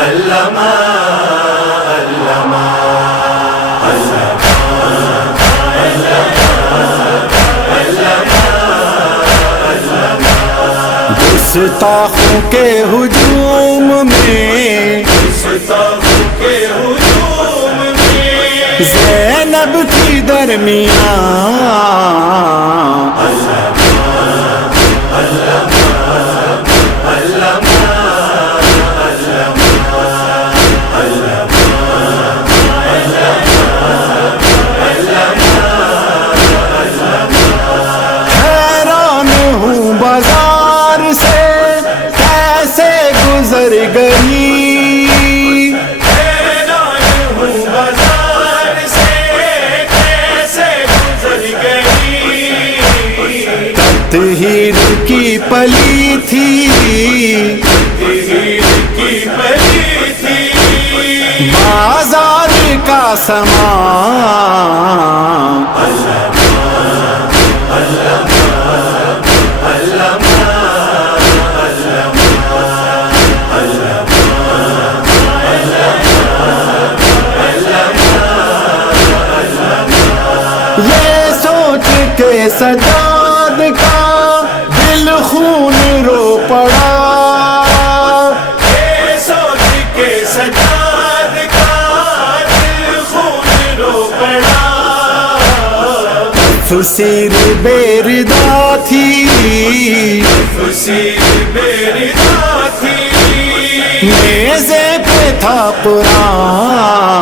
علامہ علامہ گستاخوں کے ہجوم میں زینب کی درمیان حیران ہوں بازار سے کیسے گزر گئی تطہیر کی پلی تھی بازار کا سامان یہ سوچ کے سجاد کا دل خون رو پڑا یہ سوچ کے سجاد کا دل خون رو پڑا تفسیر بیردا تھی تفسیر بیردا تھی میزے پہ تھا قرآن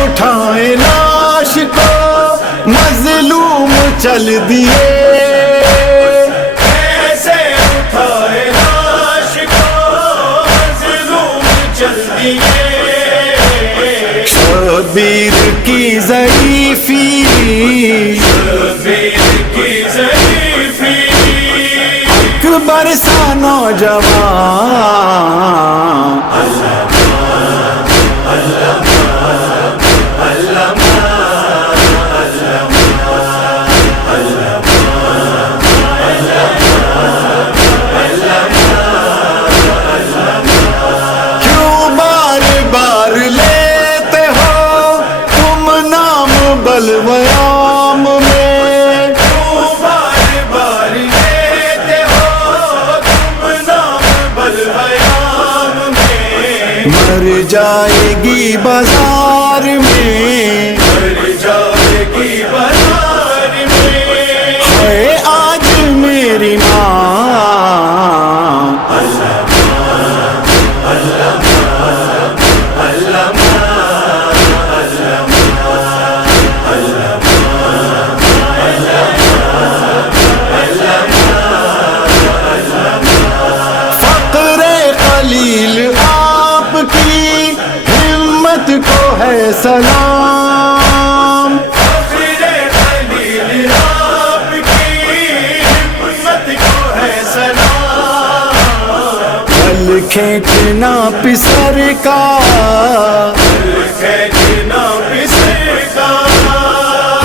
اٹھائے لاش کو مظلوم چل دیے کیسے اٹھائے لاش کو مظلوم چل دیے شبیر کی ضعیفی شبیر کی ضعیفی اکبر سا نوجوان بلویام میں بار بار لیتے ہو تم نام بلویام میں مر جائے گی بازار میں مر جائے گی بازار میں ہے آج میری ماں کو ہے سلام فخر خلیل آپ کی ہمت کو ہے سلام پھل کھینچنا پسر کا پھل کھینچنا پسر کا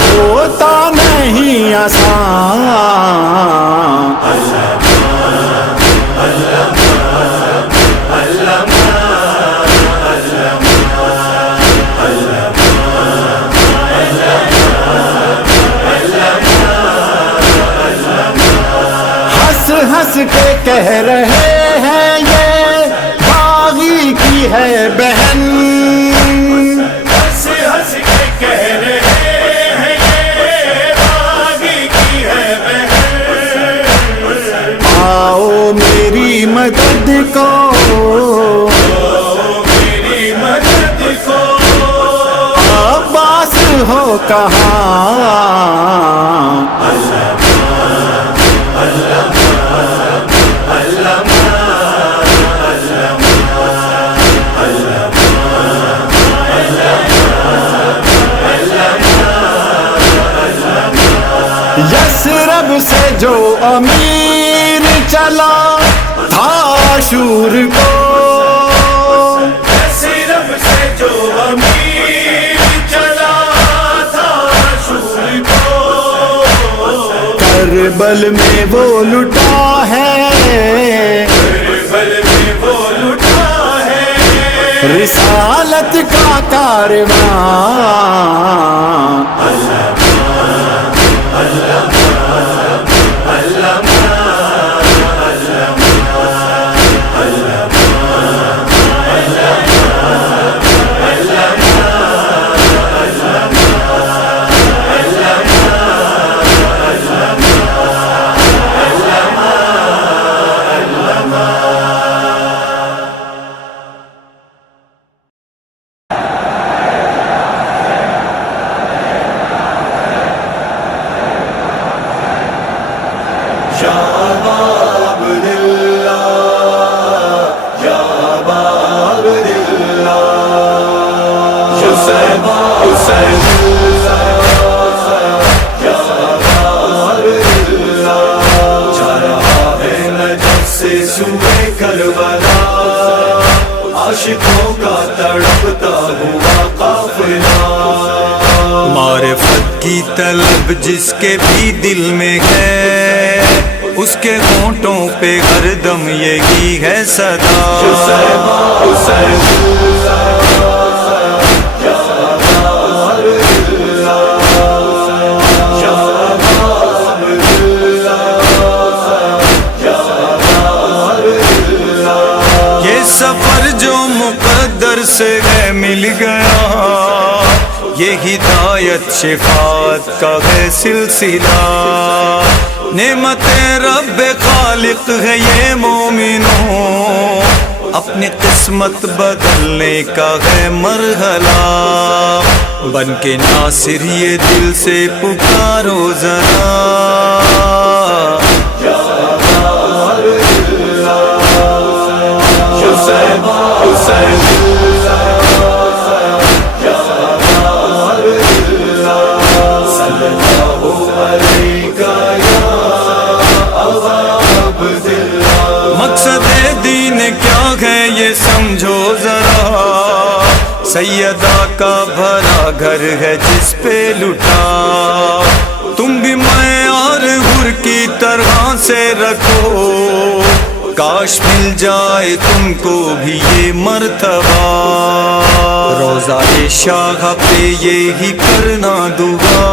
ہوتا نہیں آسان ہنس کے کہہ رہے ہیں یہ باغی کی ہے بہن ہنس ہنس کے کہہ رہے ہیں یہ باغی کی ہے بہن آؤ میری مدد کو میری مدد کو عباس ہو کہاں یثرب سے جو امیر چلا تھا عاشور کو جو امیر چلا تھا شور کو، کربل میں وہ لٹا ہے، کربل میں وہ لٹا ہے رسالت کا کارواں، عاشقوں کا تڑپتا ہوا قافلہ، معرفت کی طلب جس کے بھی دل میں ہے، اس کے ہونٹوں پہ ہر دم یہی ہے صدا، یہ سفر جو مقدر سے ہے مل گیا، یہ ہدایت شفاعت کا ہے سلسلہ، نعمت رب خالق ہے یہ مومنوں، اپنی قسمت بدلنے کا ہے مرحلہ، بن کے ناصر یہ دل سے پکارو ذرا، مقصد دین کیا ہے یہ سمجھو ذرا، سیدہ کا بھرا گھر ہے جس پہ لٹا، تم بھی معیار حر کی طرح سے رکھو، کاش مل جائے تم کو بھی یہ مرتبہ، روزہ شاہ پہ یہی کرنا دعا،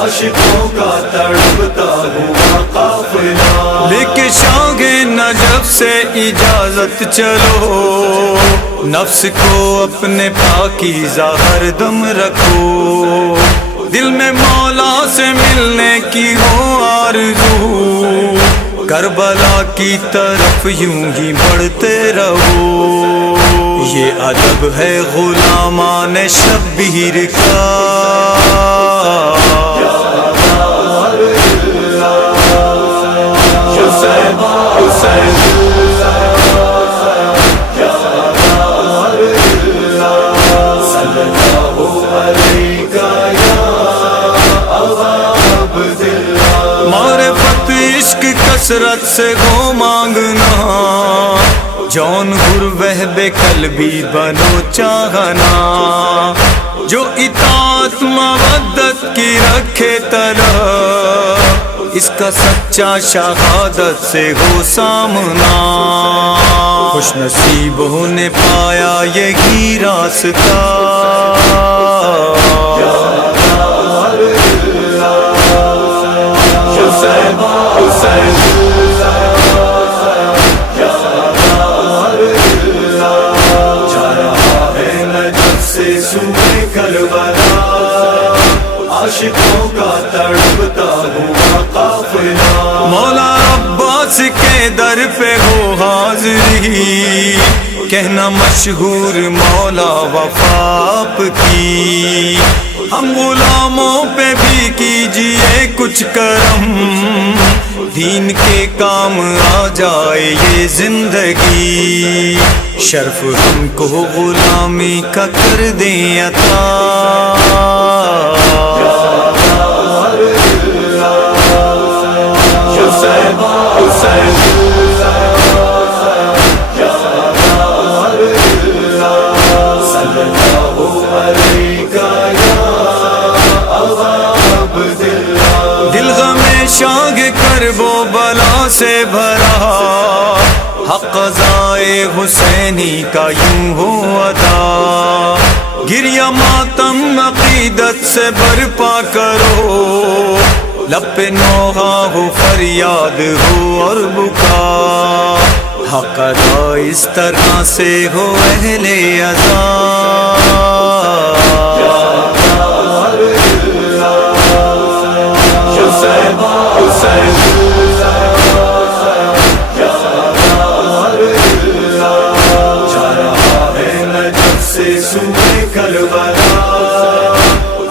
عاشقوں کا تڑپتا ہوا قافلہ، لے کے شاہ نجف سے اجازت چلو، نفس کو اپنے پاکیزہ ہر دم رکھو، دل میں مولا سے ملنے کی ہو آرزو، کربلا کی طرف یوں ہی بڑھتے رہو، یہ ادب ہے غلامان شبیر کا، معرفت عشق کثرت سے گو مانگنا، جون گر وہب قلبی بنو چاہنا، جو اطاعت مودت کی رکھے طلب، اس کا سچا شہادت سے ہو سامنا، خوش نصیبوں نے پایا یہی راستہ، عاشقوں کا تڑپتا ہوا قافلہ، مولا عباس کے در پہ ہو حاضری، کہنا مشہور مولا وفاپ کی، ہم غلاموں پہ بھی کیجئے کچھ کرم، دین کے کام آ جائے یہ زندگی، شرف ہم کو غلامی کا کر دیں عطا۔ حسین حسین دل غم شاگ کرب و بلا سے بھرا، حق قضائے حسینی کا یوں ہو ادا، گریہ ماتم عقیدت سے برپا کرو، لب پہ نوحہ ہو فریاد ہو اور بکا، حق ادا اس طرح سے ہو اہل عزا۔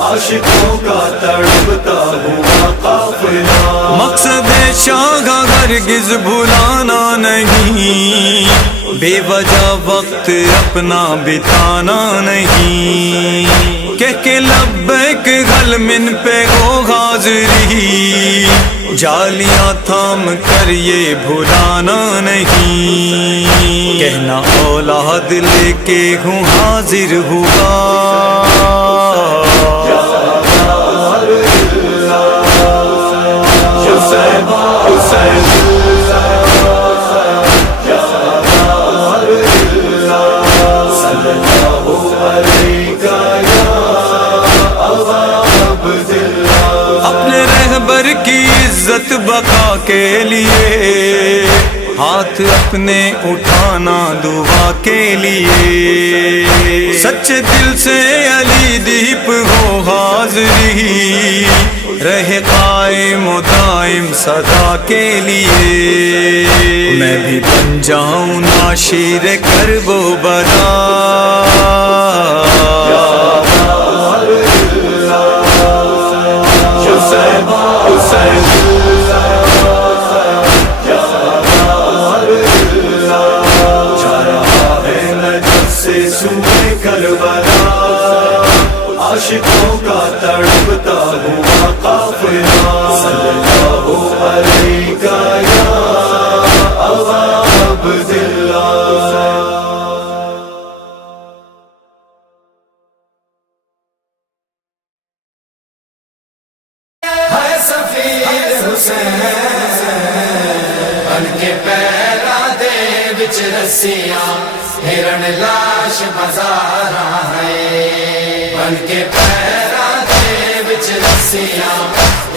عاشقوں کا تڑپتا ہوا قافلہ، مقصد شاہ ہرگز بھلانا نہیں، بے وجہ وقت اپنا بتانا نہیں، کہہ کے لبیک گل من پہ ہو حاضری، جالیاں تھام کر یہ بھلانا نہیں، کہنا اولاد لے کے ہوں حاضر ہوا۔ اپنے رہبر کی عزت بقا کے لیے، ہاتھ اپنے اٹھانا دعا کے لیے، سچے دل سے علی دیپ ہو حاضری، رہے قائم و دائم صدا کے لیے، میں بھی بن جاؤں ناشیر کرب و بلا۔ عاشقوں کا تڑپتا ہوا قافلہ، صلی اللہ علیہ یا ابا عبداللہ۔ ہے سفیر حسین بن کے پیرا دے بچ رسیاں، ہرن لاش بازاراں ہے، بن کے پیرا دے بچ رسیاں،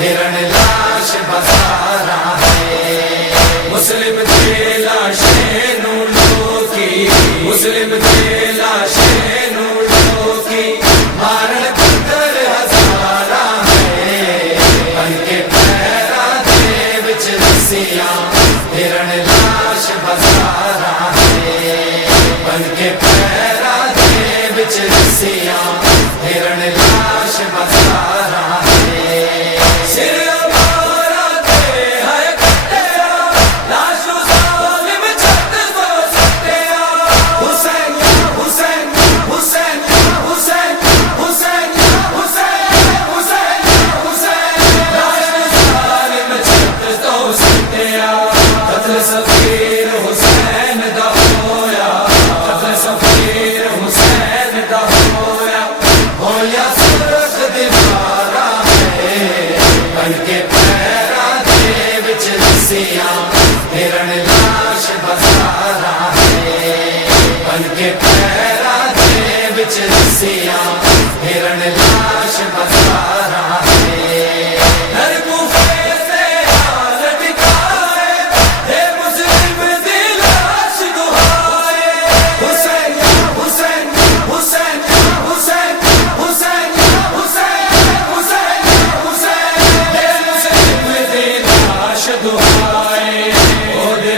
ہرن لاش بازاراں ہے، مسلم دے لاشیں نو لوکی، مسلم دے لاشیں نو لوکی، مارن پتر ہزاراں ہے، بن کے پیرا دے بچ رسیاں، ہرن لاش بازاراں ہے، بن کے پیرا دے بچ رسیاں، ہرن لاش بازاراں ہے، سر ہمارا دے ہے کٹیا، لاش ظالم چھت دو سٹیا، حسین یا حسین حسین یا حسین حسین یا حسین حسین یا حسین، لاش ظالم چھت دو سٹیا، قتل صغیر حسین دا ہویا، قتل صغیر حسین دا ہویا، ہویا سرخ دیواراں ہے، بن کے پیرا دے بچ رسیاں، ہرن لاش بازاراں ہے، بن کے پیرا دے بچ رسیاں، ہرن لاش بازاراں ہے، ہر کوفے سے حال ٹکائے، اے مسلم دی لاش دہائے، حسین یا حسین حسین یا حسین حسین یا حسین حسین یا حسین، اے مسلم دی لاش دہائے، او دے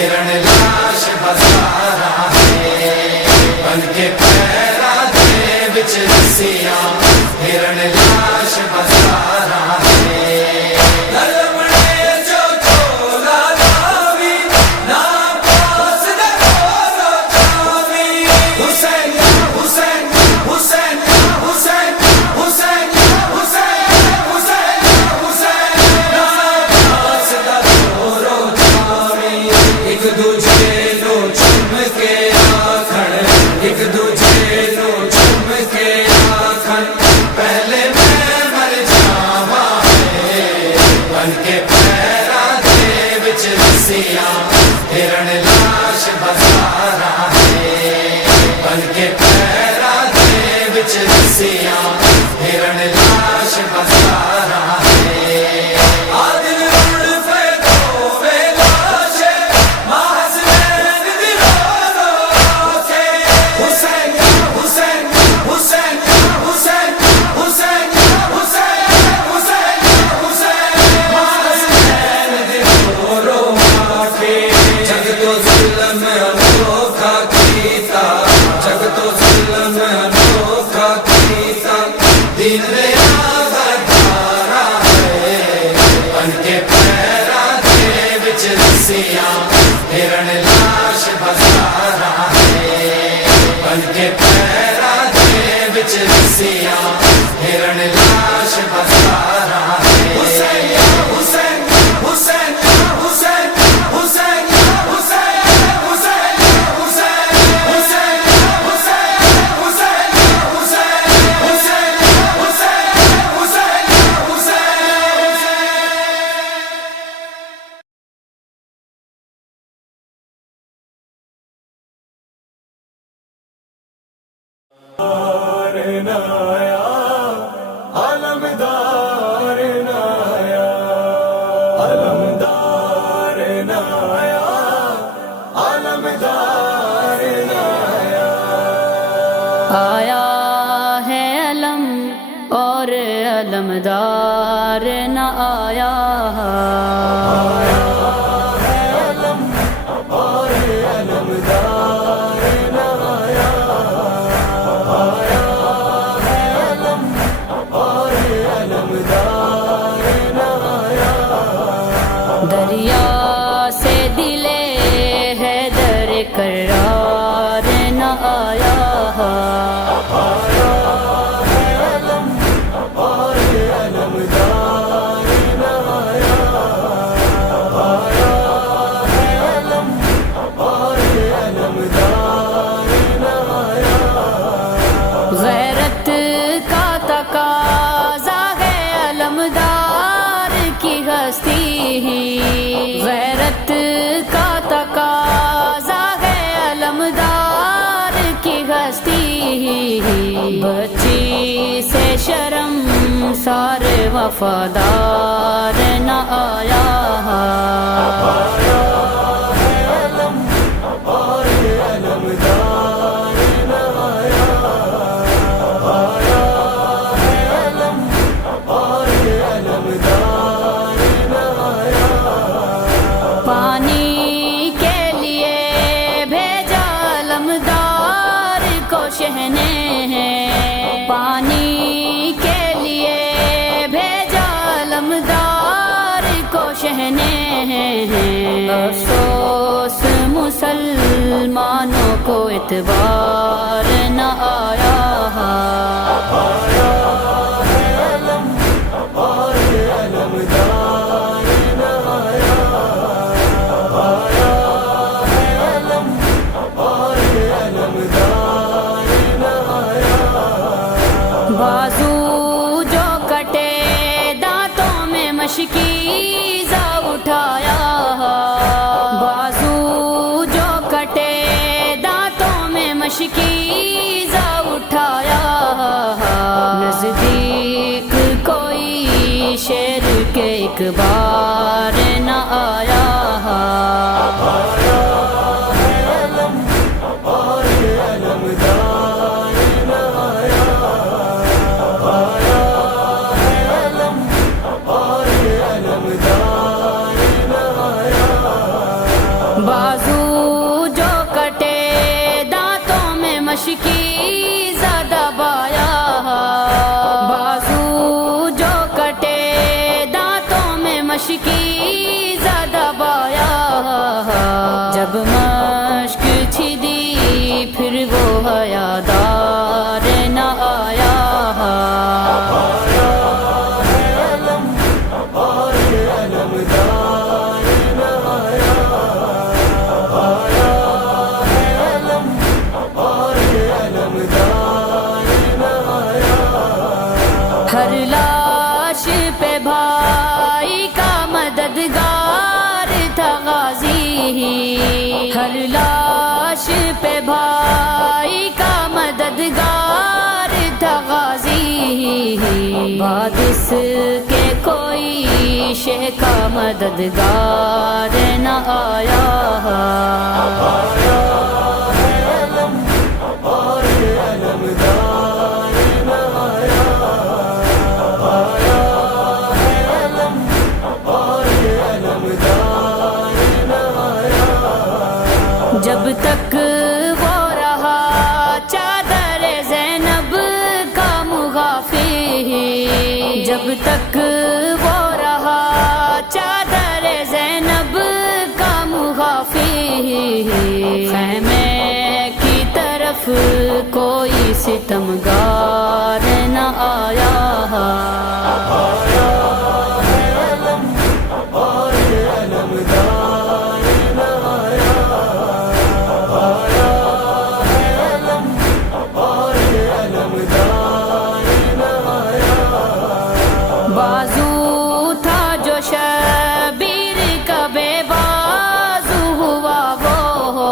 ہرن لاش بازارا ہے بن کے پیرا دے وچ رسیاں ہرن لاش بازارا ہے للمڑے جو چولا لاوی نا پاس دا رو چاوی حسین حسین حسین حسین حسین حسین حسین حسین نا پاس دا رو چاوی ایک دوجے نو چم کے آکھن ایک دوجے نو چم کے آکھن پہلے میں مر جاواں بن کے پیرا دے وچ رسیاں ہرن لاش بازارا ہے بن کے پیرا دے وچ رسیاں ہرن لاش بازارا ہے عادل اڑ فیدو وے لاش محض نین دی رو رو کے حسین حسین حسین حسین حسین حسین حسین حسین محض نین دی رو کے جگ تو ظلم انوکھا کیتا جگ تو ظلم انوکھا کیتا دین دے آغادارا ہے بن کے پیرا دے وچ رسیاں ہرن لاش بازارا ہے بن کے پیرا دے وچ رسیاں ہرن لاش بازارا ہے حسین حسین حسین حسین حسین حسین حسین حسین حسین حسین حسین حسین حسین حسین علمدار نایا علمدار نایا علمدار نایا آیا ہے علم اور علمدار نہ آیا دریا سے دلے حیدر کرار نہ آیا غیرت کا تقاضا ہے علمدار کی ہستی غیرت کا تقاضا ہے علمدار کی ہستی بچی سے شرم سار وفادار نہ آیا پانی کے لیے بھیجا علمدار کو شہنے ہیں پانی کے لیے بھیجا علمدار کو شہنے ہیں افسوس مسلمانوں کو اعتبار نہ آیا بازو جو کٹے دانتوں میں مشکیزہ اٹھایا بازو جو کٹے دانتوں میں مشکیزہ اٹھایا نزدیک کوئی شیر کے ایک بار نہ آیا بازو جو کٹے دانتوں میں مشکی زیادہ بایا بازو جو کٹے دانتوں میں مشکی زیادہ بایا جب مشک چھدی پھر وہ حیادار نہ آیا ہر لاش پہ بھائی کا مددگار تھا غازی ہر لاش پہ بھائی کا مددگار تھا غازی بعد اس کے کوئی شہ کا مددگار نہ آیا جب تک وہ رہا چادر زینب کا مغافی جب تک وہ رہا چادر زینب کا مغافی خیمے کی طرف کوئی ستمگار نہ آیا بازو تھا جو شبیر کا بے بازو ہوا وہ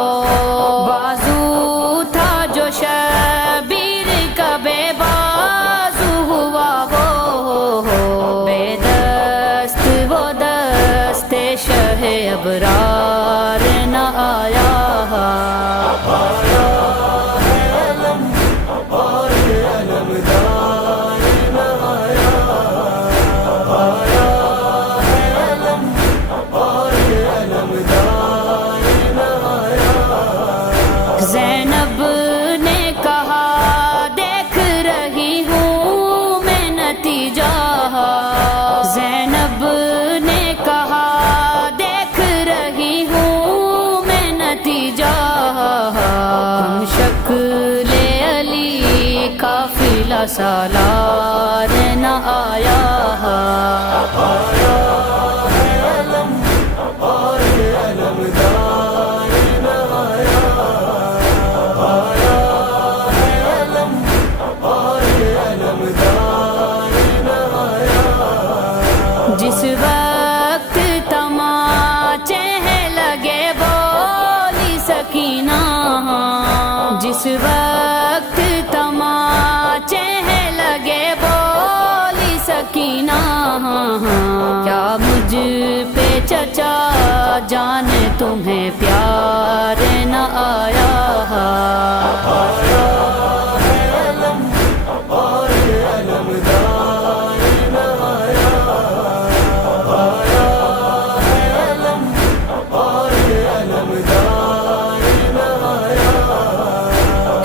بازو تھا جو شبیر کا بے بازو ہوا وہ بے دست وہ دست شہ ابرار نہ آیا زینب نے کہا دیکھ رہی ہوں میں نتیجہ زینب نے کہا دیکھ رہی ہوں میں نتیجہ ہم شکل علی قافلہ سالار نہ آیا جس وقت تماچے لگے بولی سکینہ جس وقت تماچے لگے بولی سکینہ کیا مجھ پہ چچا جان تمہیں پیار نہ آیا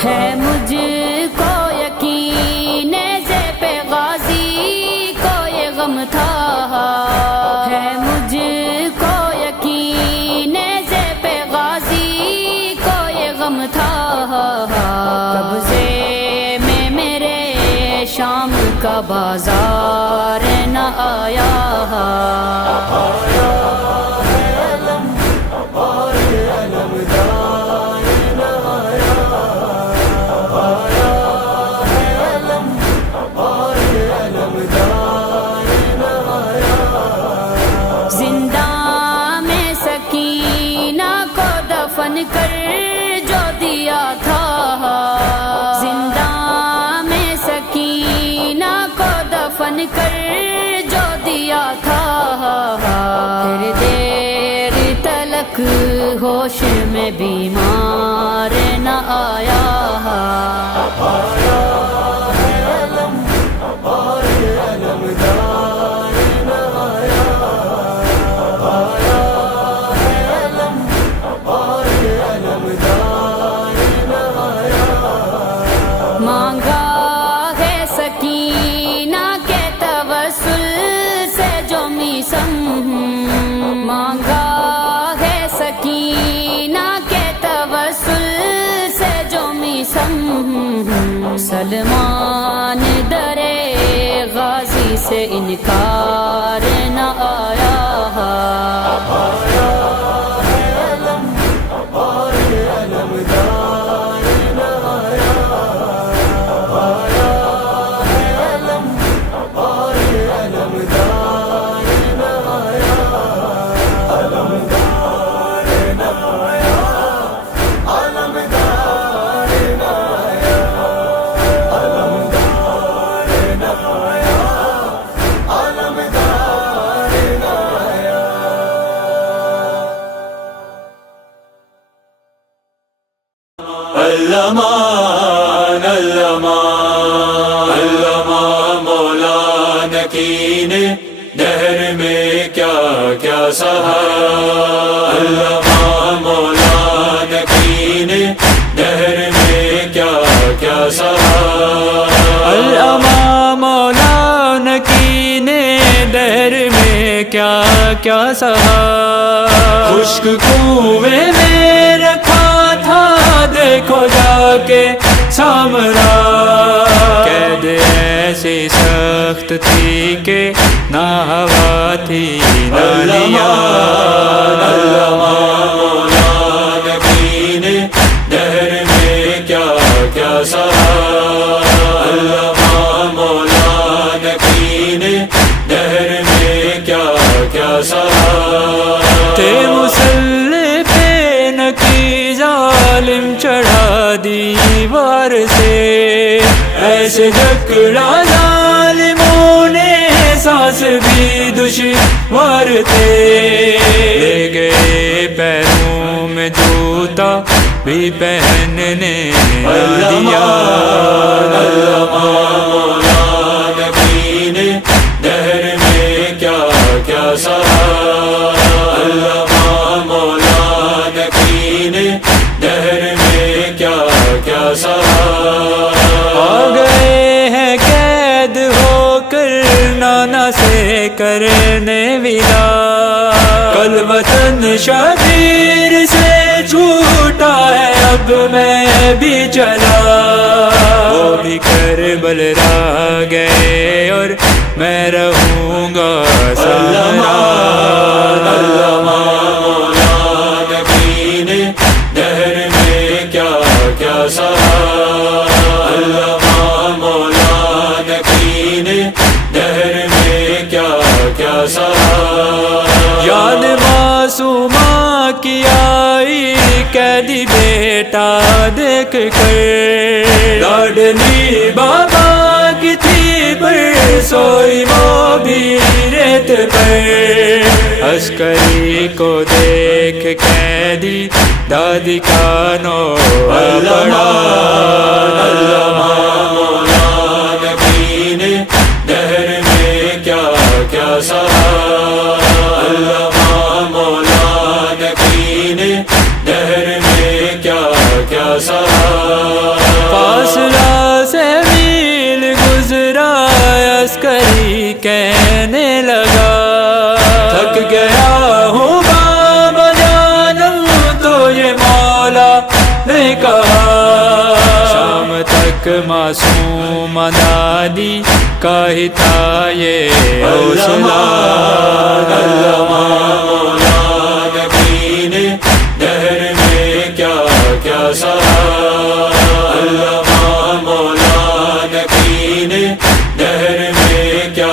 ہے مجھ کو یقین ذیب غازی کو یہ غم تھا ہے مجھ کو یقین ذیب غازی کو یہ غم تھا قبضے میں میرے شام کا بازار نہ آیا دفن کر جو دیا تھا زندہ میں سکینہ کو دفن کر جو دیا تھا پھر دیر تلک ہوش میں بیمار نہ آیا مسلمان درے غازی سے انکار نہ آیا علمان علمان علمان مولا نکی نے دہر میں کیا کیا سہا علمان مولا نکی نے دہر میں کیا کیا سہا علامہ مولا نکی نے دہر میں کیا کیا سہا خشک کنویں میں رکھا تھا دیکھو جا کے سامرا قید ایسی سخت تھی کہ نہ ہوا تھی نہ لیا علمان مولا نکی نے دہر میں کیا کیا سہا علمان مولا نکی نے دہر میں کیا کیا سہا تھے مسلح پہ نکی ظالم چڑھا دیوار سے ایسے جکڑا ظالموں نے سانس بھی دشوار تھے لے گئے پیروں میں جوتا بھی پہننے نہ دیا علمان مولا نکی نے دہر میں کیا کیا سہا علمان مولا نکی نے دہر میں کیا کیا سہا آ گئے ہیں قید ہو کر نانا سے کرنے ودا کل وطن شبیر سے چھوٹا ہے اب میں بھی چلا وہ بھی کربل رہ گئے اور میں رہوں گا سہارا علمان مولا نکی نے دہر میں کیا کیا سہا علمان مولا نکی نے دہر میں کیا کیا سہا یاد معصومہ کی آئی قیدی بیٹا دیکھ کر لاڈلی بابا کی تھی پر سوئی وہ بھی ریت پر عسکری کو دیکھ قیدی دادی کا نو پڑا علمان مولا نکی نے دہر میں کیا کیا سہا علمان مولا نکی نے دہر میں کیا کیا سہا فاصلہ سے میل گزرا عسکری کہنے لگا تھک گیا ہوں بابا جانم تو یہ مولا نے کہا شام تک معصوم دادی کا ہی تھا یہ حوصلہ علمان مولا نکی نے دہر میں کیا کیا سہا علمان مولا نکی نے دہر میں کیا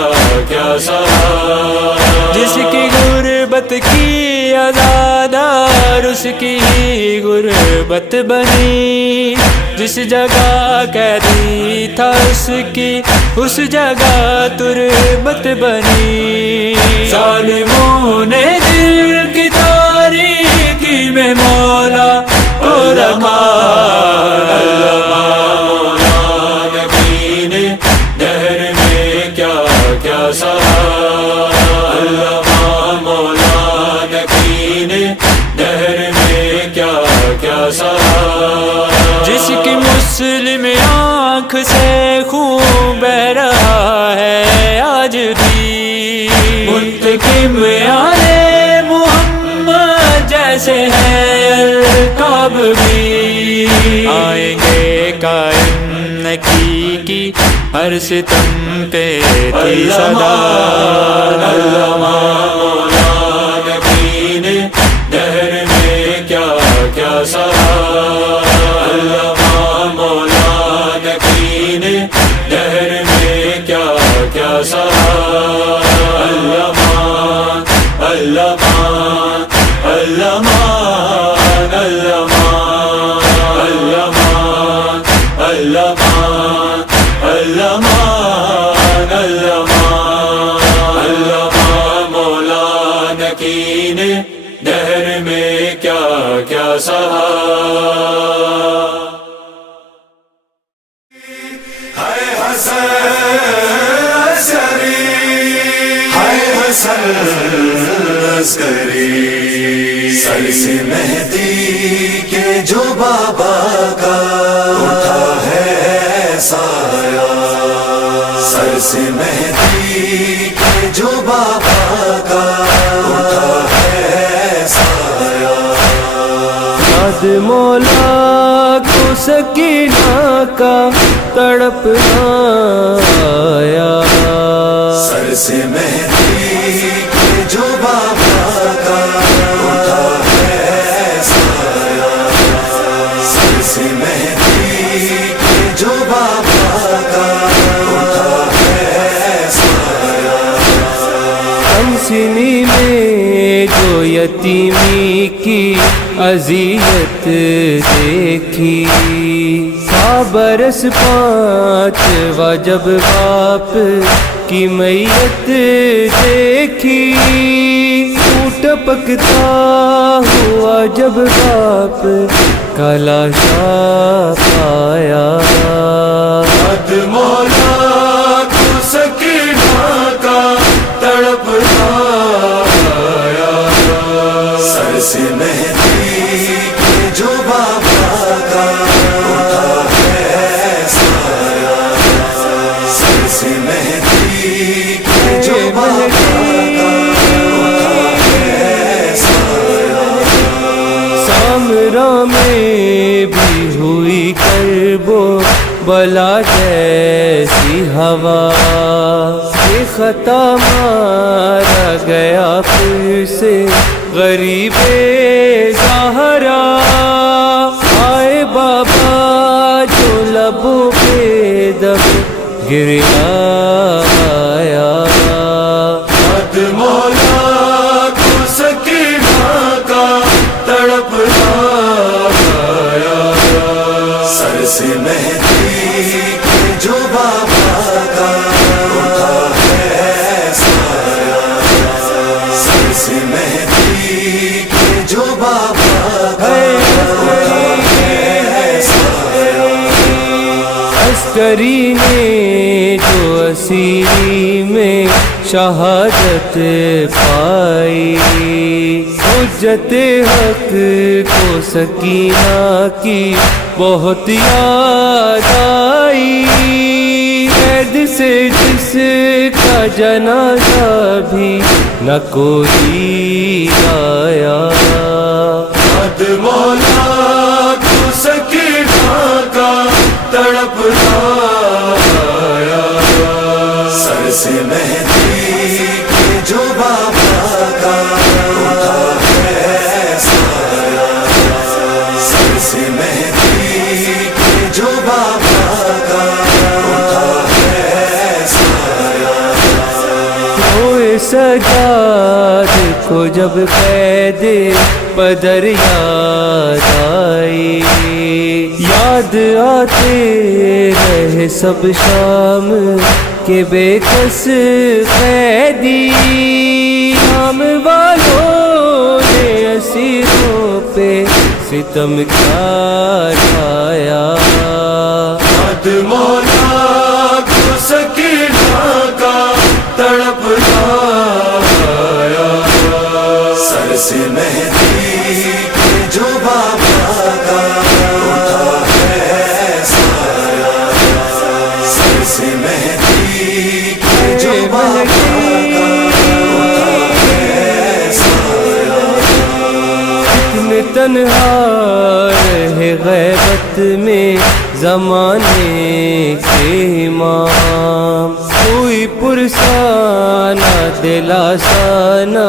کیا سہا جس کی غربت کی عزادار اس کی ہی غربت بنی جس جگہ قیدی تھا اس جگہ تربت بنی ظالموں نے دل کی تاریکی میں مولا کو رکھا علمان مولا نکی نے دہر میں کیا کیا سہا علمان مولا نکی نے دہر میں کیا کیا سہا جس کی مسلم آنکھ سے خون بہ رہا ہے آج بھی منتقم آل محمد جیسے ہیں القاب بھی آئیں گے قائم نکی کی ہر ستم پہ تھی صدا علامہ مولانا کی نے دہر میں کیا کیا سہا علامہ مولانا کی نے دہر میں کیا کیا سہا علامہ علامہ علامہ علامہ علامہ علامہ علامہ مولانا کی نے دہر میں کیا کیا سہا ہائے حسن عسکری ہائے حسن عسکری سر سے مہدی کے جو بابا کا اٹھا ہے سایہ سر سے مہدی کے جو بابا کا اٹھا ہے سایہ یاد مولا کو سکینہ کا تڑپنا آیا سر سے مہدی کے جو بابا کا اٹھا ہے سایہ سر سے مہدی کے جو بابا کا اٹھا ہے سایہ ہم سنی میں جو یتیمی کی اذیت دیکھی تھا برس 5 جب باپ کی میت دیکھی ٹوٹ پکتا ہوا جب باپ کا لاشا پایا یاد مولا کو سکینہ کا تڑپنا آیا سر سے مہدی کے جو بابا کا اٹھا ہے سایہ سر سے مہدی کے جو بابا کا اٹھا ہے سایہ سامراں میں بھی ہوئی کربو بلا جیسی ہوا یہ خطا مارا گیا پھر سے غریب زہرا آئے بابا جو لبوں پہ دم گریا آیا یاد مولا کو سکینہ کا تڑپنا آیا سر سے مہدی کے جو بابا کا اٹھا ہے سایہ سر سے مہدی کے جو بابا کا اٹھا ہے سایہ عسکری نے جو اسیری میں شہادت پائی حجت حق کو سکینہ کی بہت یاد آئی قید سے جس کا جنازہ بھی نہ کوئی آیا یاد مولا کو سکینہ کا تڑپنا آیا سر سے مہدی کے جو بابا کا اٹھا ہے سایہ سر سے مہدی کے جو بابا کا اٹھا ہے سایہ روئے سجاد کو جب قید بدر یاد آئی یاد آتے رہے سب شام کے بے کس قیدی شام والوں نے اسیروں پہ ستم کیا ڈھایا یاد مولا کو سکینہ کا تڑپنا آیا سر سے مہدی کے جو بابا کا اٹھا ہے سایہ سر سے مہدی کے جو بابا کا اٹھا ہے سایہ اتنے تنہا رہے غیبت میں زمانے کے امام. کوئی پرسانہ دلاسانہ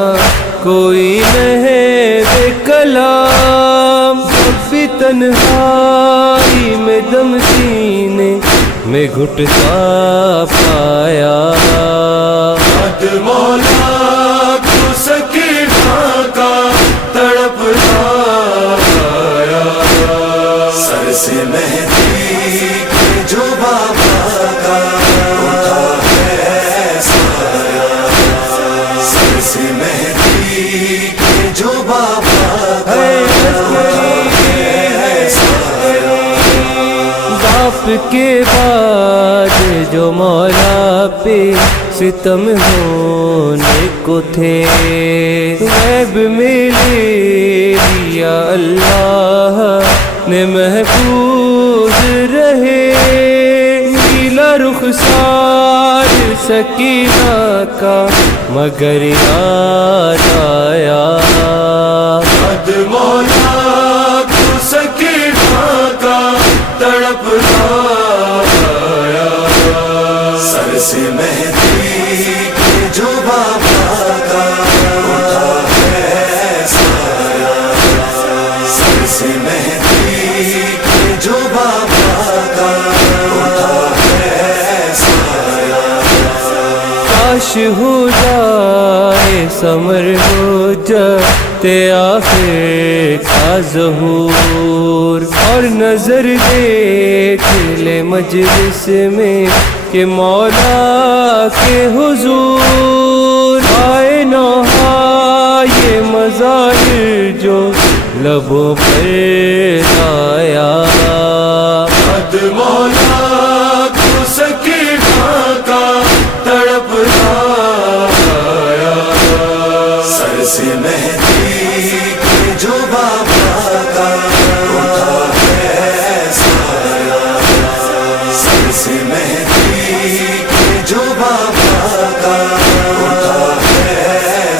کوئی محب کلام. جب بھی تنہائی میں دم سینے میں گھٹتا پایا. یاد مولا کو سکینہ کا تڑپ آیا. سر سے مہدی کے جو بابا کا اٹھا ہے سایہ. سر سے مہدی کے جو بابا کا باپ کے بعد جو مولا پہ ستم ہونے کو تھے. غیب میں لے لیا اللہ نے محفوظ رہے. نیلا رخسار سکینہ کا مگر یاد آیا. یاد مولا کو سکینہ کا تڑپ آیا. سر سے مہدی کے جو بابا کا اٹھا ہے سایہ. سر سے مہدی کے جو بابا کا اٹھا ہے سایہ. کاش ہو جائے سمر ہو جاتے آخر کا ظہور. اور نظر دیکھ لے مجلس میں کہ مولا کے حضور. آئے نہا یہ مظاہر جو لبوں پر آیا. یاد مولا کو سکینہ کا تڑپ آیا. سر سے مہدی کے جو بابا کا اٹھا ہے سایہ. سر سے مہدی کے جو بابا کا اٹھا ہے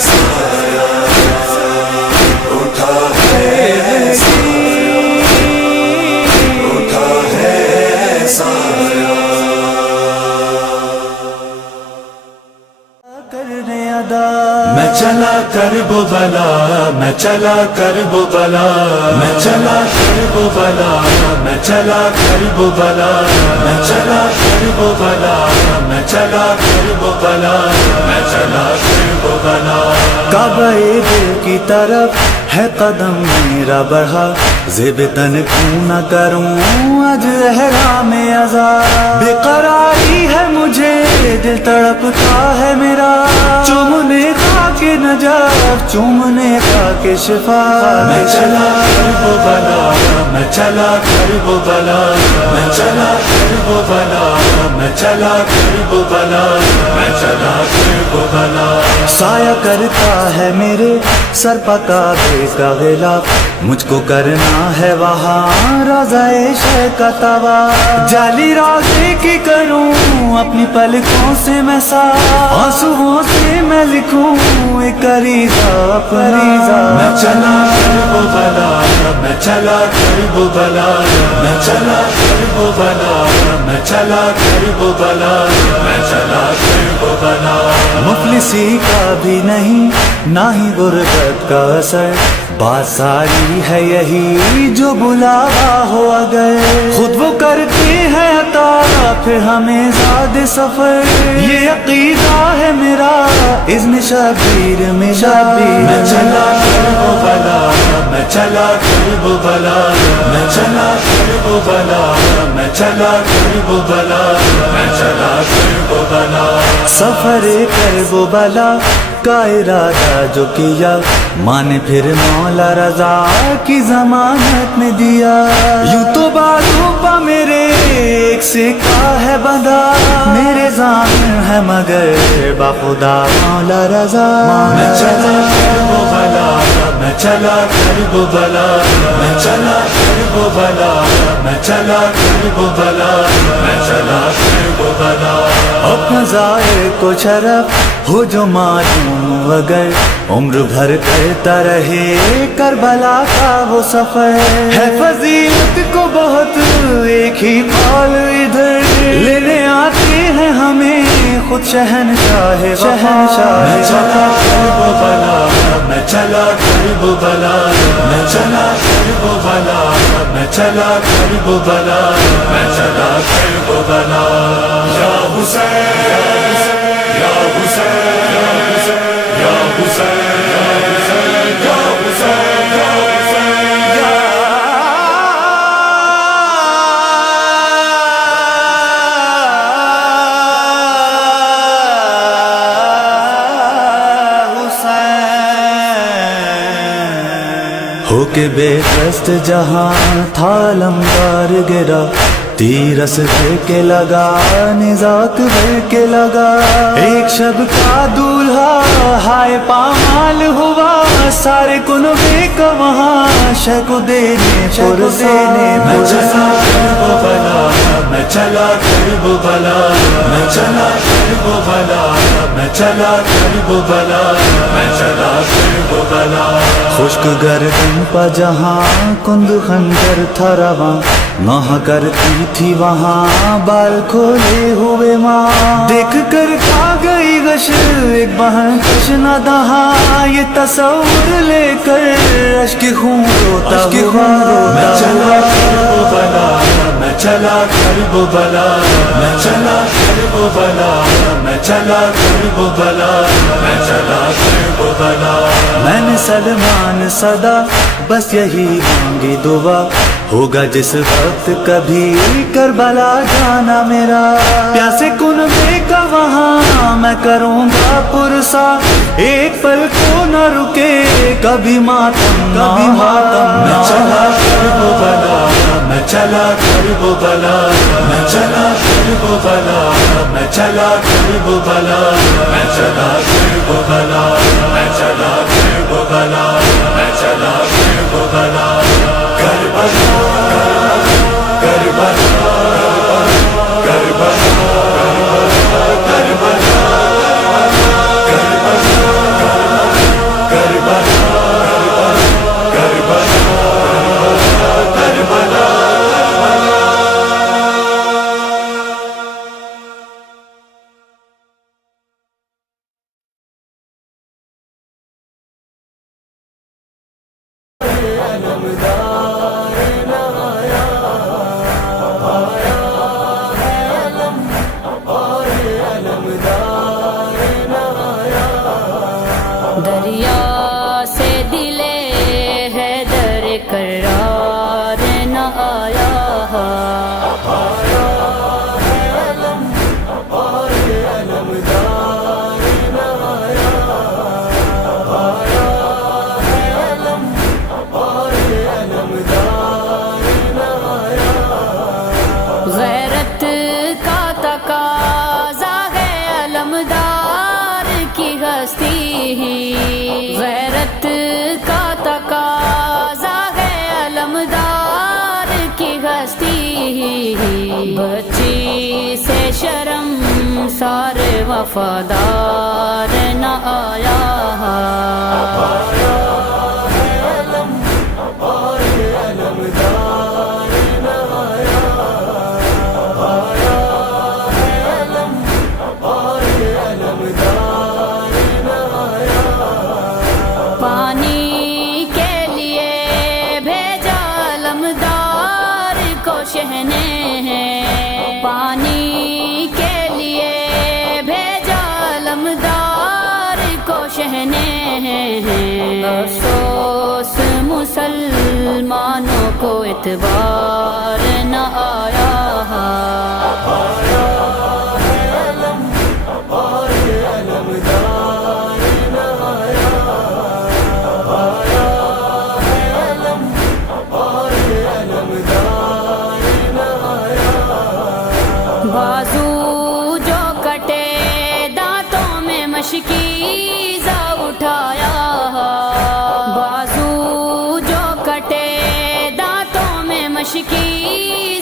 سایہ. اٹھا ہے سایہ. اٹھا ہے سایہ. کرنے ادا میں چلا کر وہ بلا. میں چلا کر وہ بلا. میں چلا کر وہ بلا. میں چلا کر وہ بلا. میں چلا کر وہ بلا. میں چلا کر وہ بلا. میں چلا کر وہ بلا. کعبہ دل کی طرف ہے قدم میرا بڑھا. زیب تن کیوں نہ کروں آج احرام عزا. بے قراری ہے مجھے دل تڑپتا ہے میرا. چومنے خاک نجات چومنے خاک شفا. میں چلا کر وہ بلا. میں چلا کر وہ بلا. میں چلا کر وہ بلا. میں چلا کر وہ بلا. میں چلا کر وہ بلا. سایہ کرتا ہے میرے سر پا کعبے کا غلاف. مجھ کو کرنا ہے وہاں روضہ عشق کا طواف. جعلی روضے کی کروں اپنی پلکوں سے میں صاف. آنسوؤں سے میں لکھوں ایک عریضہ فریضہ. میں چلا کر وہ بلا. میں چلا کر وہ بلا. میں چلا کر وہ بلا. میں چلا کر وہ بلا. میں چلا کر وہ بلا. مفلسی کا بھی نہیں نہ ہی غربت کا اثر. بات ساری ہے یہی جو بلاوا ہو اگر. خود وہ کرتے ہیں عطا پھر ہمیں زاد سفر. یہ عقیدہ ہے میرا اذن شبیر میں شبیر. میں چلا کر وہ بلا. میں چلا کر وہ بلا. میں چلا کر وہ بلا. میں چلا کر وہ بلا. میں چلا کر وہ بلا. سفر کر وہ بلا کا ارادہ جو کیا ماں نے پھر مولا رضا کی ضمانت میں دیا. یوں تو بازو پا میرے ایک سکہ ہے بندھا. میرے ضامن ہے مگر بخدا مولا رضا. میں چلا کر وہ بلا. میں چلا کر وہ بلا. میں چلا کر وہ بلا. میں چلا کربلا میں چلا کربلا اپنا ظاہر کو شرف ہو جو معلوم اگر عمر بھر کرتا رہے کربلا کا وہ سفر ہے فضیلت کو بہت ایک ہی قول ادھر لینے آتے ہیں ہمیں خود شہنشاہ شہنشاہ میں چلا کربلا میں چلا کربلا میں چلا کربلا میں چلا کربلا میں چلا کربلا یا حسین یا حسین یا حسین یا حسین یا حسین یا ہو کے بے دست جہاں تھا لمبار گرا تیرس بھر کے لگا نزاک بھر کے لگا ایک شب کا دولہا ہائے پامال ہوا سارے کنبے کا وہاں شہ کو دینے میں چلا کربلا میں چلا کربلا میں چلا کربلا میں چلا کربلا میں چلا کربلا خشک گردن پا جہاں کند خنجر تھا رواں ماں کرتی تھی وہاں بال کھولے ہوئے ماں دیکھ کر کھا گئی غش ایک بہن کش نہ دہا یہ تصور لے کر اشک خون روتا ہوا میں چلا کربلا میں چلا کربلا میں چلا کربلا میں چلا کربلا میں چلا کربلا میں نے سلمان صدا بس یہی مانگی دعا ہوگا جس وقت کبھی کربلا جانا میرا پیاسے کنبے کا وہاں میں کروں گا پرسا ایک پل کو نہ رکے کبھی ماتم کبھی ماتم میں چلا کربلا میں چلا کربلا میں چلا کربلا میں چلا کربلا میں چلا کربلا میں چلا کربلا میں چلا کربلا کربلا کربلا دریا سے دلے حیدر قرار نہ آیا غیرت کا تقاضا ہے علمدار کی ہستی غیرت کا تقاضا ہے علمدار کی ہستی بچی سے شرم سارے وفادار نہ آیا پانی کے لیے بھیجا علمدار کو شہنے ہیں پانی کے لیے بھیجا علمدار کو شہنے ہیں افسوس مسلمانوں کو اعتبار نہ آیا بازو جو کٹے دانتوں میں مشکیزہ اٹھایا بازو جو کٹے دانتوں میں مشکیزہ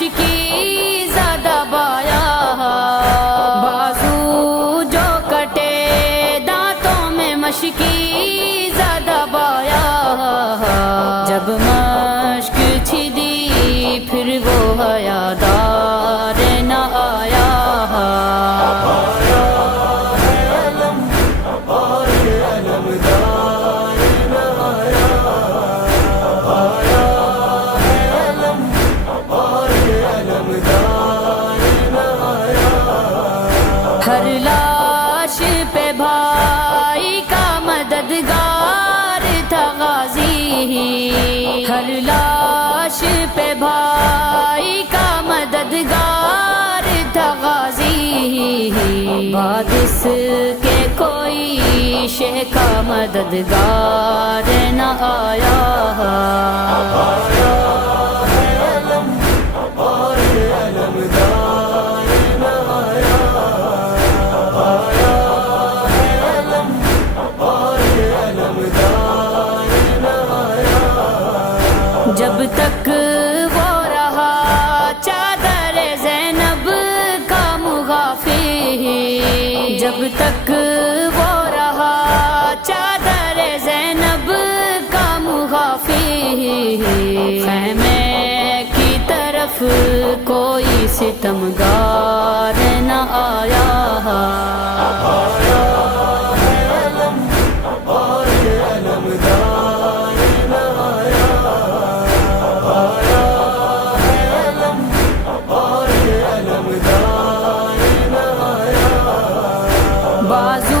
مشکی زیادہ بایا بازو جو کٹے دانتوں میں مشکی زیادہ بایا جب مشک چھدی پھر وہ حیادار نہ آیا ہر لاش پہ بھائی کا مددگار تھا غازی ہر لاش پہ بھائی کا مددگار تھا غازی بعد اس کے کوئی شے کا مددگار نہ آیا جب تک وہ رہا چادر زینب کا مغافی جب تک وہ رہا چادر زینب کا مغافی خیمے کی طرف کوئی ستمگار نہ آیا بازو